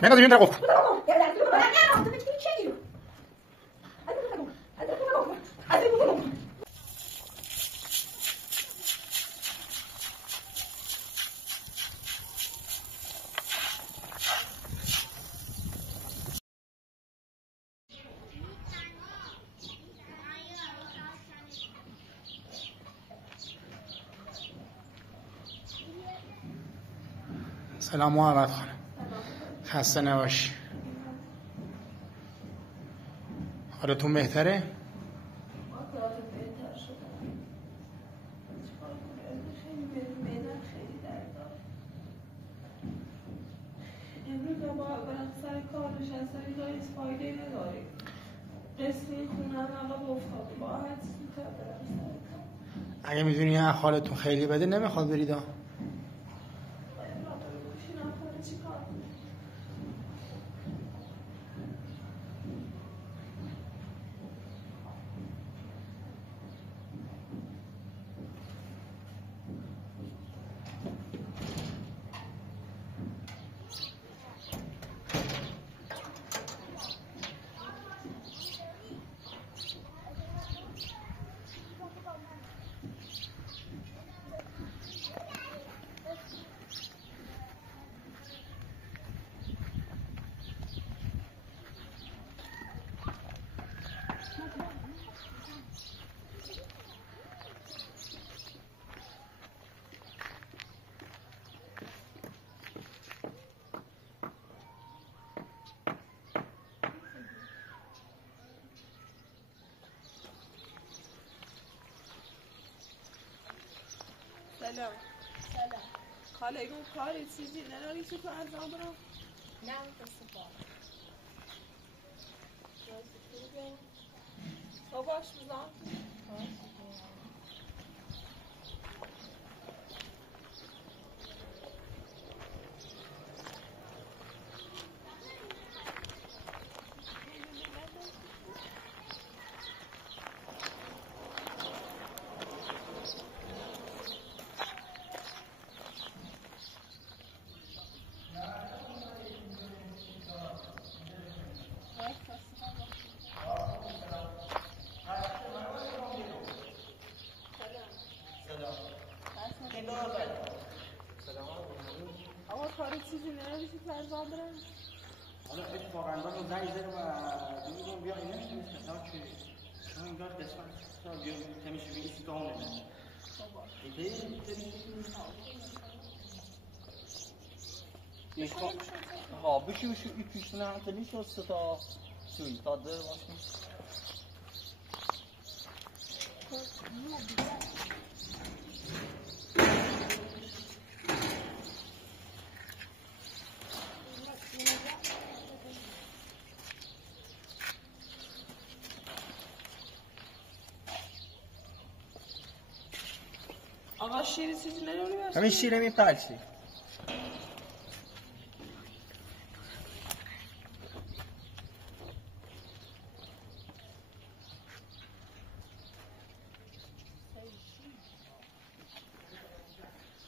Venga, si entra gofo. سلام محمد خانم، خسته نباشی. حالتون بهتره؟ امروز با برم سر کار نشستم رئیس فایده نداریم. قسمی خونم عقب افتاده با هر چیزی تا برم سر کار. اگه میدونی حالتون خیلی بده نمیخواد برید. سلام. خاله اگه کاری چیزی نداری چه تو انجام برم؟ نه متاسفم. تو باش بزن. آقا کاری چیزی نداری چه تو انجام برم؟ حالا اتفاقا من رو زنگ زدم و دیدم بیا اینه نمیشه تا که شما اینجا قسمت تا بیا تمیشه بگی سی کامونه ها بشی این پیشونه هم تا نیست و تا سوی تا در باشیم آقا شیر چیزی نداری باشه؟ همین شیر همین پرچی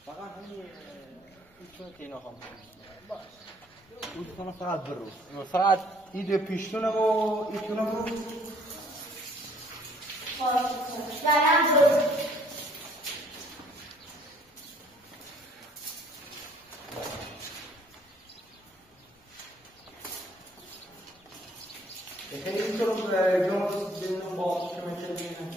فقط همین پیشتون که اینا هم باش دوستان فقط برو فقط این دو پیشتونه و ایتونه برو دارم برو خیلی تو رو جون بینم با که میشه بینم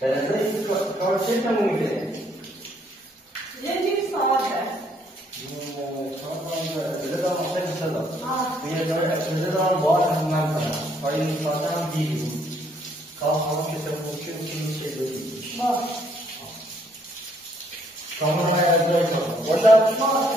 به نظر این کار چه تموم میده؟ یه نیم ساعته. بده دارم خیلی صدا یه جای بده دارم باید هم نکنم پای این ساعت هم دیری بود کار خواهم که تموم شد که میشه بدید شما رو باید جای کنم باشد؟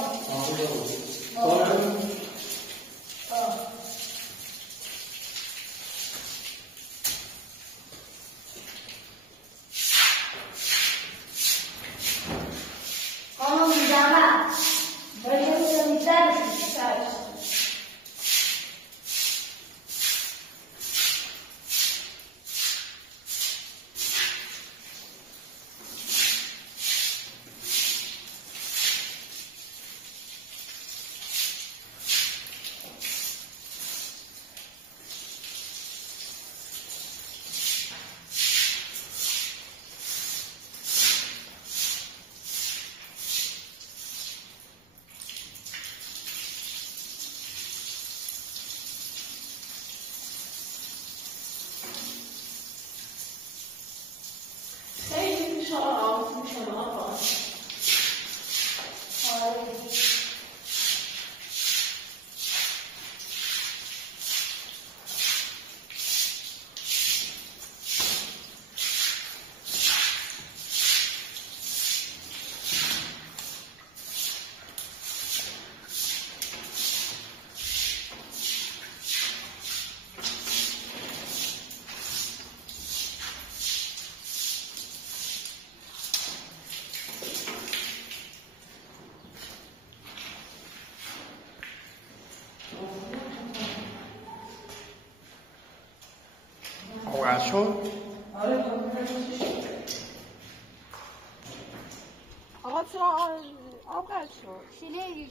اوقات شد؟ آقا چرا آب قد شد؟ شیله گیر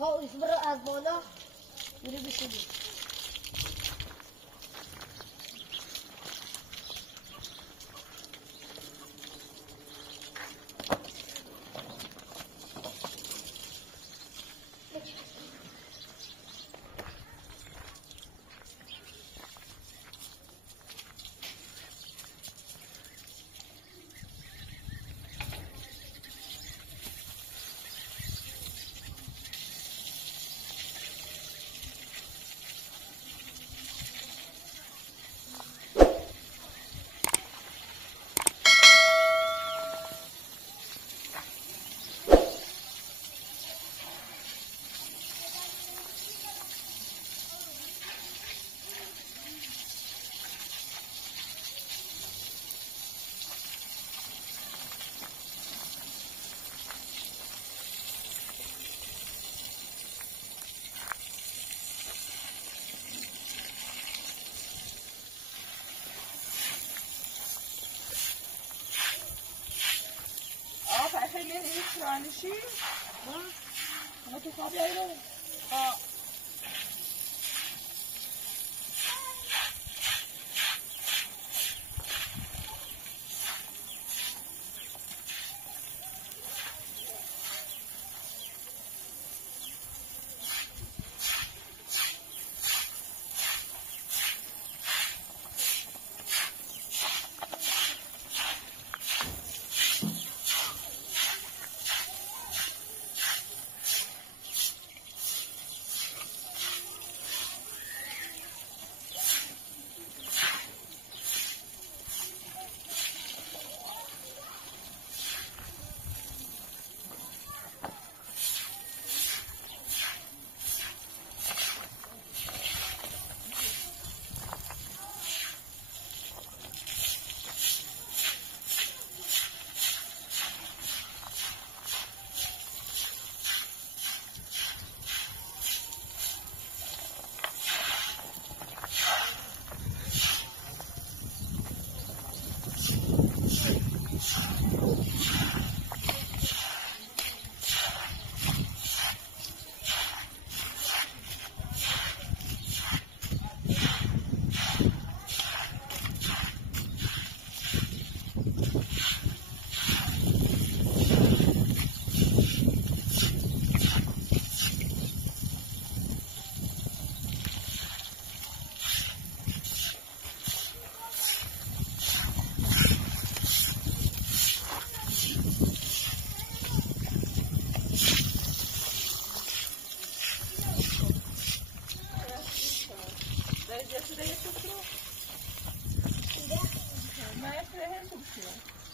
خب برو از بالا میره بشینی بین این فرانشی ها تو خواب یایی رو ها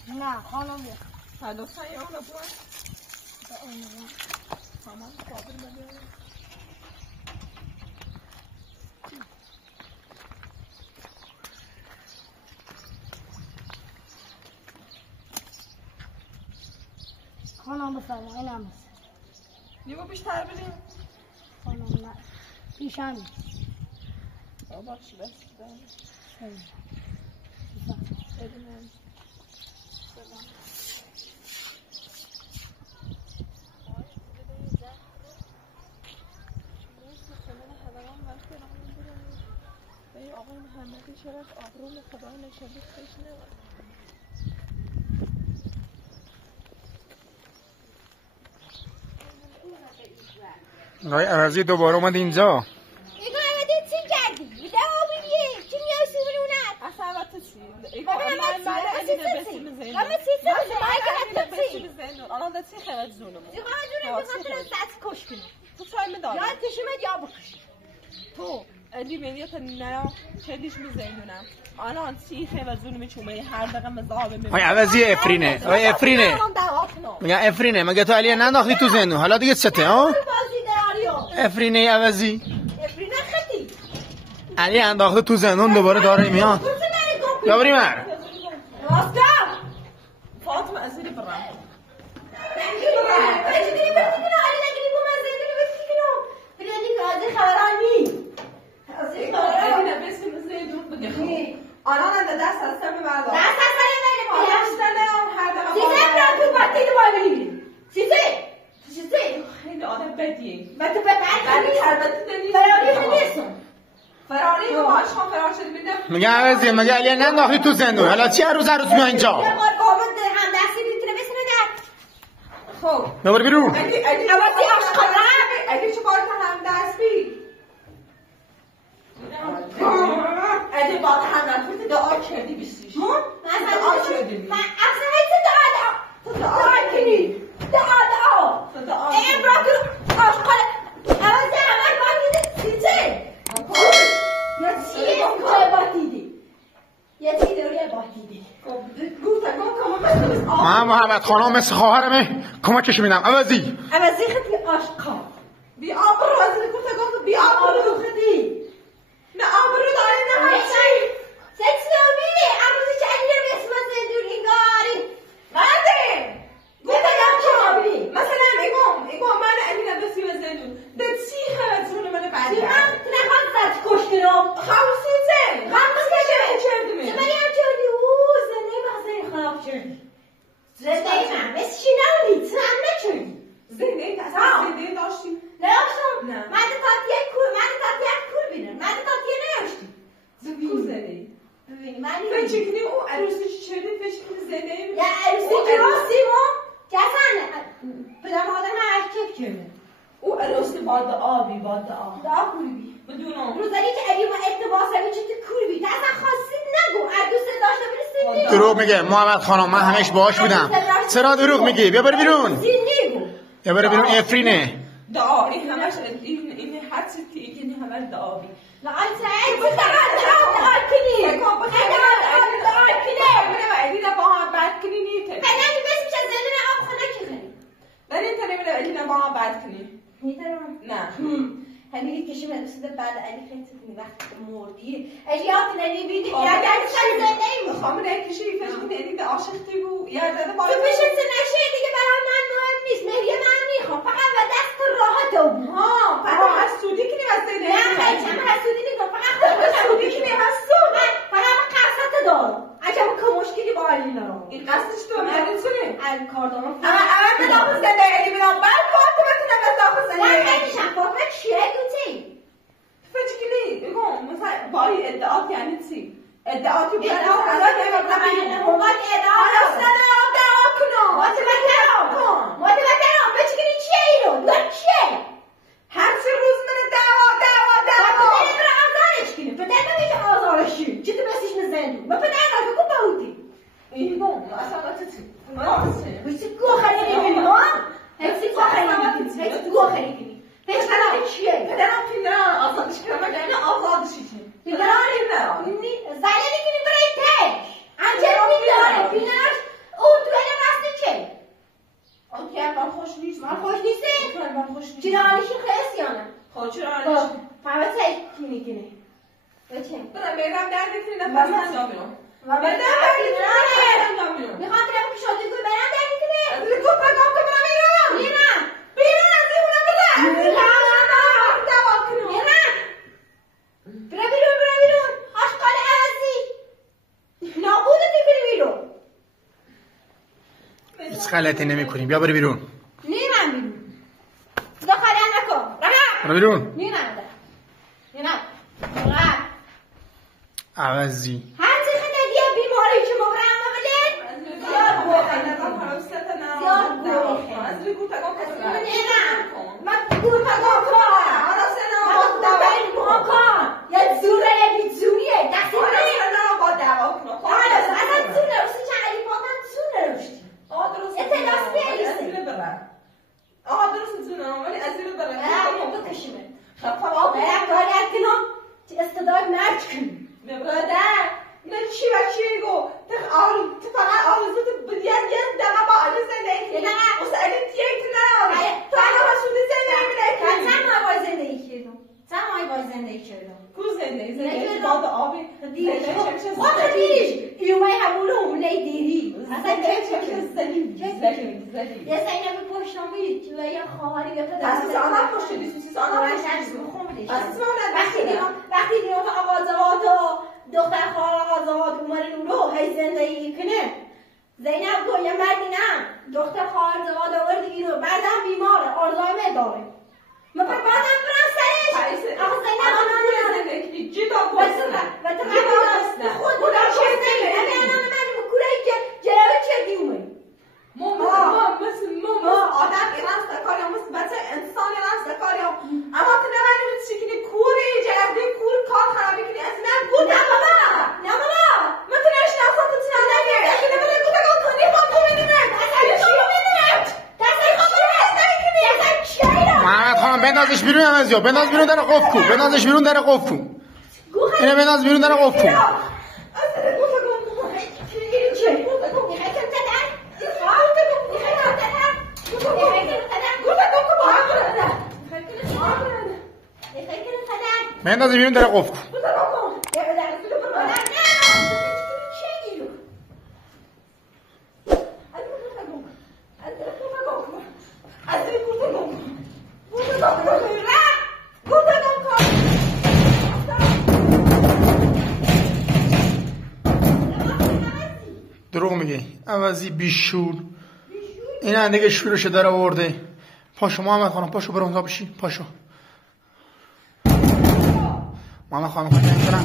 نه خانم بیا هدو خیلی آنو بود tamam kaldırma diyorum. خانم بفرما اینم بس نیمو بیشتر بدیم خانم نه پیشم بابا چی بس خیلی بدیم آقای محمدی چرا آبروم خدا نشده خیش نمید آقای عوضی دوباره اومد اینجا اینو عوضی چی کردی؟ بیده آبیلیه چی میای سوری اونت؟ اصلا وقت چی؟ بابا همه چی همه چی الان ده چی خیلی زونمون بخاطر ساعت کش کنم تو چای میداری؟ یا کشیمت یا بکشی تو ادی بینیت نرا چندیش میزنونم الان چی خیلی زونمی چومه هر دقیقه مزاحم میمونه آقای عوضی افرینه آقای افرینه میگم افرینه مگه تو علی ننداختی تو زندون حالا دیگه چته ها افرینه عوضی افرینه خطی علی انداخته تو زندون دوباره داره میاد یا بریم هر فاطمه ازیلی برام الان انده دست از سم بردار دست از سم بردار پایشتنم هر دقیقه سیزه برام تو باطیل بابیلی سیزه خیلی آدم بدیه و تو بدن ولی البته دنیز فراری نیستم فراری رو باش خان فرار شد میدم میگم عوضی مگه علی ننداختی تو زندون حالا چی هر روز میاد اینجا یه بار قابل هم دستی میتونه بسنه در خب دوباره بیرون ادی چه کار هم دست بی ادی با تحمل دعا کردی بیستیش مون؟ دعا کردی من اصلا هیچ دعا کنی دعا امراتون آشقال عوضی عمل باید سیزه یا چیه کار باید یه چیزی رو یه باید من محمد خانم مثل خواهرمه کمکش میدم عوضی خیلی آشقال بی آبرو از این گفته گفت بی آبرو خیلی نه آبرو داره نه هرچی سکس نومیه امروزی که علی رو اسم زندون اینگاری ماده گفته یا چه آبری مثلا ایگم من علی نبسی و زندون ده چی خواهد زونه منو بعدی من نخواد زد کش کنم خمسیزه چردمه زمانی هم چردی زنده محضری خراب شد زنده من بس چی نمونید شد زنده داشتیم ناشتم نه. من تاتیه کور بینم من تاتیه نیاشتیم کو زنده ببینی من فکر کنی او عروسی چرده فکر کنی زنده یا عروسی که راستیمو کسان پدر مادر من اشکف کرده او عروسی باد آبی دا کوری بی بدونم روزایی که اگه ما اقتباس همی چه کوری بی تا اصلا خواستید نگو عروسی داشته برسید دروغ میگه محمد خانم من همش باهاش بودم چرا دروغ میگی بیا بر بیرون نگو بیا بر بیرون افرینه دعا این همش این حدسی که این همش دعابی لعن سعید دعا کنی دعا کنی با هم بد کنی نیته پنانی بس میشه زنده آب خونه که خیلی در این تنه اینا با هم بد کنی میترم نه همین کشیم رسیده بعد علی خیلی کنی وقتی مردی اجیات نریبیدی یا گرشن زنده ایم خامنه کشی فکر کنی این عاشقتی بود یا زده بالا تو بشه نشه دیگه برای من مهم نیست مهریه من میخوام فقط و دست راحت او ها فقط حسودی کنی واسه نه خیلی چند حسودی نگاه فقط حسودی کنی حسود فقط قصت دارم عجب که مشکلی با علی نرم این قصدش تو مردی چونه علی کار دارم اما بداخل زنده علی بدام بعد وقت بتونم بداخل زنده نه علی خیلی شفافه چیه گوتی فکر کنی بگم مثلا بایی ادعات یعنی چی ادعاتی بود ادعا متوجهم بچگی چیه اینو دار چیه هر چه روز من دعوا پدر آزارش کنی پدر نمیشه آزارشی چی تو بسیش مزندو ما پدر نازو کو باوتی این بگم اصلا چی بسی گو خیلی کنی ها هیچی گو خیلی کنی هیچ چیه پدرم پدرم آزادش کنم مگر نه آزادش کنی پدرم زنه میکنی برای تش انجام میداره پیناش او تو این راستی چه اوکی من خوش نیست من خوش نیستی؟ من خوش نیست چرا حالشی خیسیانه خب چرا حالش فهمت سعی کی میکنه بچه برم میرم درد کنی نفس انجام میرم و من انجام میرم میخوام برم که شادی کنی برم درد کنه از این گفت بگم که برم میرم میرم بیرون از این خونه بده دعوا کنم میرم برم بیرون آشقال عوضی نابوده که بری بیرون هیچ غلطی نمی کنیم بیا بر بیرون میرم بیرون دخالی نکن برو بیرون میرم عوضی هر چی خیلی بیماری که مبرم ببینید زیاد گوه من گور پگاه کن یا زوره یا بیزوریه دستی اصلا زوره روشتی چه علی با من زوره روشتی اطلاس بیاییسته تو کشیمه باید کنم که استدای مرد کنی نه چی و چی گو تو فقط آرزوت بدید یه دقیقه با آرزو زندگی اصلا اگه تیک نه تو الان حسوده زندگی کردم کو زندگی باد آبی ایومای همونو دیری اصلا زلیل یه سعی نمی پشتم بید و یه خواهری به پدر دست آنها پشت دیست آنها وقتی دیدم تو آقازواد و دختر خواهر آقازواد اومده نورو هی زندگی کنه زینب گو یه مردی نه دختر خواهر زواد آورد اینو بعدم بیماره آرزایمه داره من بعدم برم سرش آقا زینب آنها زندگی جدا و تو من خود بودم شد نگه همه الان من بکوره که جلوه چه دیومه مثل آدم ایران سکاریم مثل بچه انسان ایران سکاریم اما تو نمانی مثل چکنی کوری جلبه کور کار خرابی کنی از من بود نه بابا من تو نشناسا تو چنان نگه اگه نمیده گوته گو کنی خود تو میدونم محمد خانم بندازش بیرون از یا بنداز بیرون در قفل کو بندازش بیرون در قفل کو اینو بنداز بیرون در قفل کو بنداز بیرون در قفل کو دروغ میگه عوضی بیشور این دیگه شورش داره آورده. پاشو محمد خانم، پاشو برو اونجا بشین. پاشو محمد خانم،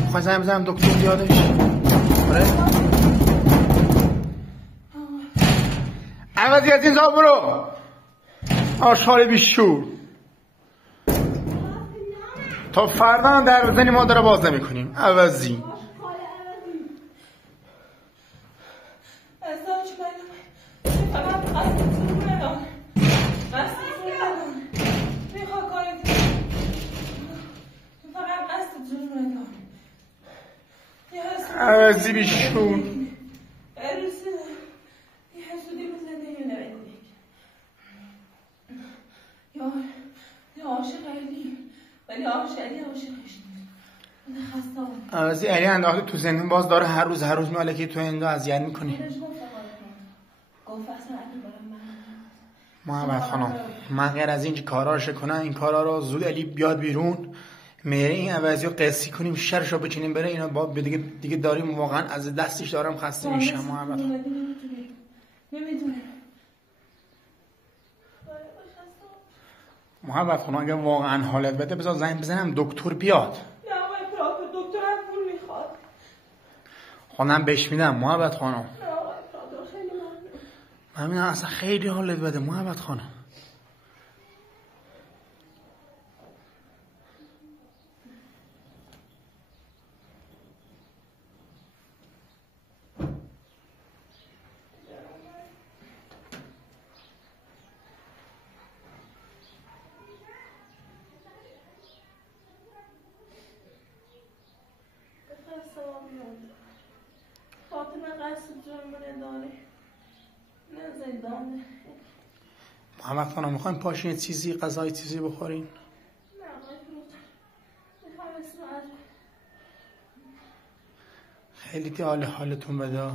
میخوای زنگ بزنم دکتر بیادش. آره عوضی از این زا برو. آشغال بیشور، تا فردا هم در بزنی ما داره باز نمی کنیم. عوضی عوضی بیشور. عوضی علی انداخته تو زندون، باز داره هر روز میاله که تو اینجا اذیت میکنی. محمد خانم من غیر از این که کارا رو کنم، این کارا رو زود علی بیاد بیرون، میره این عوضی رو قصی کنیم، شرشو بچینیم بره. اینا با دیگه داریم، واقعا از دستش دارم خسته میشم. محمد خانم اگه واقعا حالت بده بذار زنگ بزنم دکتر بیاد. نه آقای پراپر، دکتر هم پول میخواد. خودم بهش میدم محمد خانم. نه آقای پراپر خیلی ممنون. من میدونم اصلا خیلی حالت بده محمد خانم. فاطمه قصد جرمونه داره، نه زندانه. محمد خانم میخوایم پاشین چیزی غذای چیزی بخورین؟ نه آقای پروتر، میخوام اسم خیلی حالتون بده.